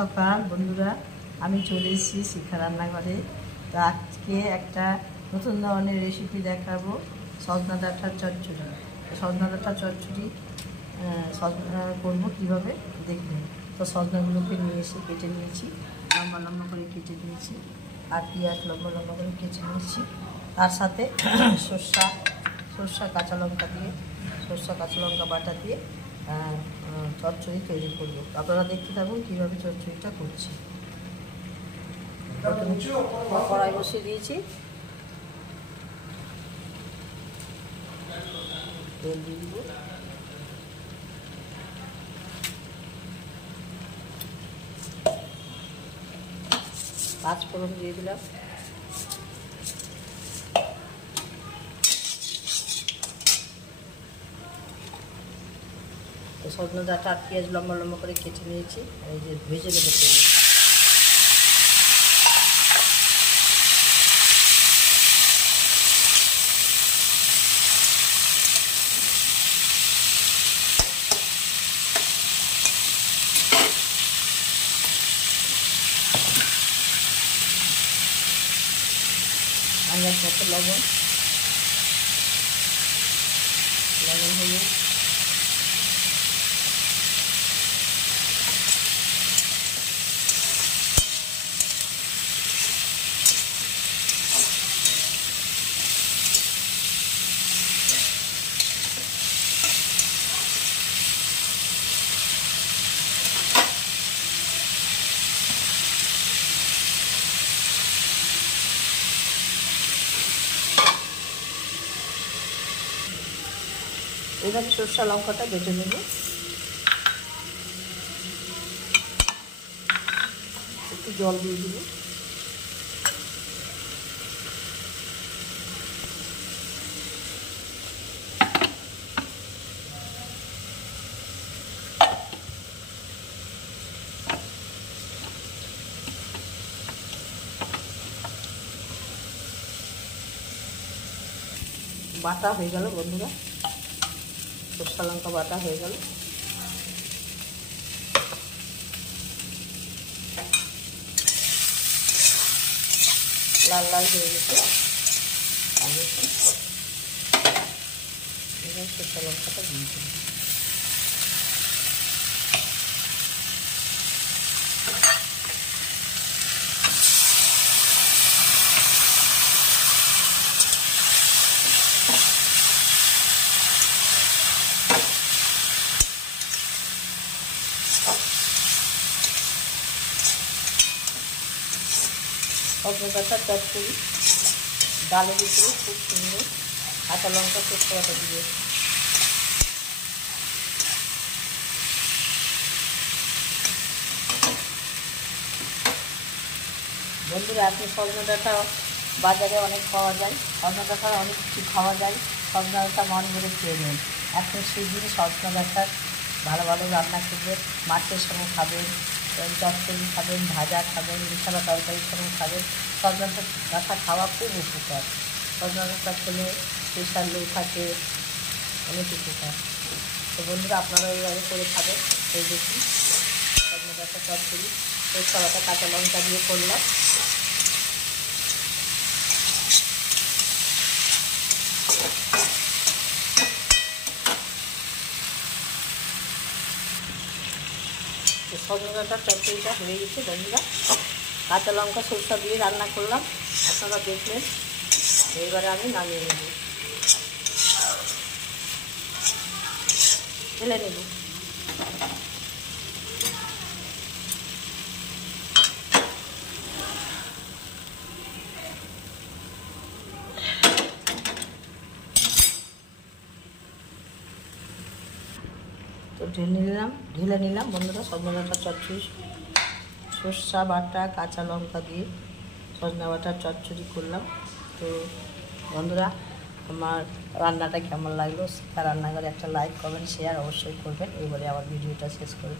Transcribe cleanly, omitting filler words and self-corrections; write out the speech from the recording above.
সকাল বন্ধুরা, আমি চলে এসেছি শিখা রান্নাঘরে। তো আজকে একটা নতুন ধরনের রেসিপি দেখাবো, সজনা ডাঁটার চচ্চড়ি। সজনা ডাঁটার চচ্চড়ি করবো কীভাবে দেখবেন। তো সজনাগুলোকে নিয়ে এসে কেটে নিয়েছি, লম্বা লম্বা করে কেটে নিয়েছি, আর পেঁয়াজ লম্বা লম্বা করে কেটে নিয়েছি। তার সাথে সর্ষা কাঁচা লঙ্কা দিয়ে, কাঁচা লঙ্কা বাটা দিয়ে চচ্চড়ি তৈরি করবো। আপনারা দেখতে থাকুন কীভাবে চচ্চড়িটা করছি। কড়াই বসিয়ে দিয়েছি, তেল দিয়ে দিব, পাঁচফোড়ন দিয়ে দিলাম, সজনা ডাঁটা আর পেঁয়াজ লম্বা লম্বা করে কেটে নিয়েছি, এই যে ভেজে নেবো তেলে। আন্দাজ মতো লবণ হলুদ, এইভাবে সরষা লঙ্কাটা বেটে নেব। একটু জল দিয়ে দিব, বাটা হয়ে গেল বন্ধুরা, সরষা লঙ্কা বাটা হয়ে গেল। লাল লাল হয়ে গেছে, এবার সরষা লঙ্কাটা দিয়ে দেব। সজনা ডাঁটার চচ্চড়ি ডালের ভিতরে খুব সুন্দর, কাঁচা লঙ্কা সরষে বাটা দিয়ে। বন্ধুরা, আপনি সজনা ডাঁটা বাজারে অনেক পাওয়া যায়, সজনা ডাঁটার অনেক কিছু খাওয়া যায়, সজনা ডাঁটা মন ভরে খেয়ে নেন। এখন সেদিন সজনা ডাঁটার ভালো ভালো রান্না করবেন, মাছের সঙ্গে খাবেন, চচ্চড়ি খাবেন, ভাজা খাবেন, মশলা তরকারির সঙ্গে খাবেন। সজনা ডাঁটা খাওয়া খুব উপকার। সজনা ডাঁটা খেলে প্রেশার লো থাকে, অনেক উপকার। তো বন্ধুরা, আপনারা এইভাবে করে খাবেন। এই দেখুন সজনা ডাঁটা চচ্চড়ি সরষে বাটা কাঁচা লঙ্কা দিয়ে করলাম। সজনা ডাঁটার চচ্চড়িটা হয়ে গেছে বন্ধুরা, কাঁচা লঙ্কা সরষা দিয়ে রান্না করলাম, আপনারা দেখলেন। এইবারে আমি নামিয়ে নেব, ঢেলে নেব। তো ঢেলে নিলাম বন্ধুরা সজনা ডাঁটার চচ্চড়ি, সরষা বাটা কাঁচা লঙ্কা দিয়ে সজনা বাটার চচ্চড়ি করলাম। তো বন্ধুরা, আমার রান্নাটা কেমন লাগলো, শিখা রান্নাঘরে একটা লাইক কমেন্ট শেয়ার অবশ্যই করবেন। এই বলে আমার ভিডিওটা শেষ করে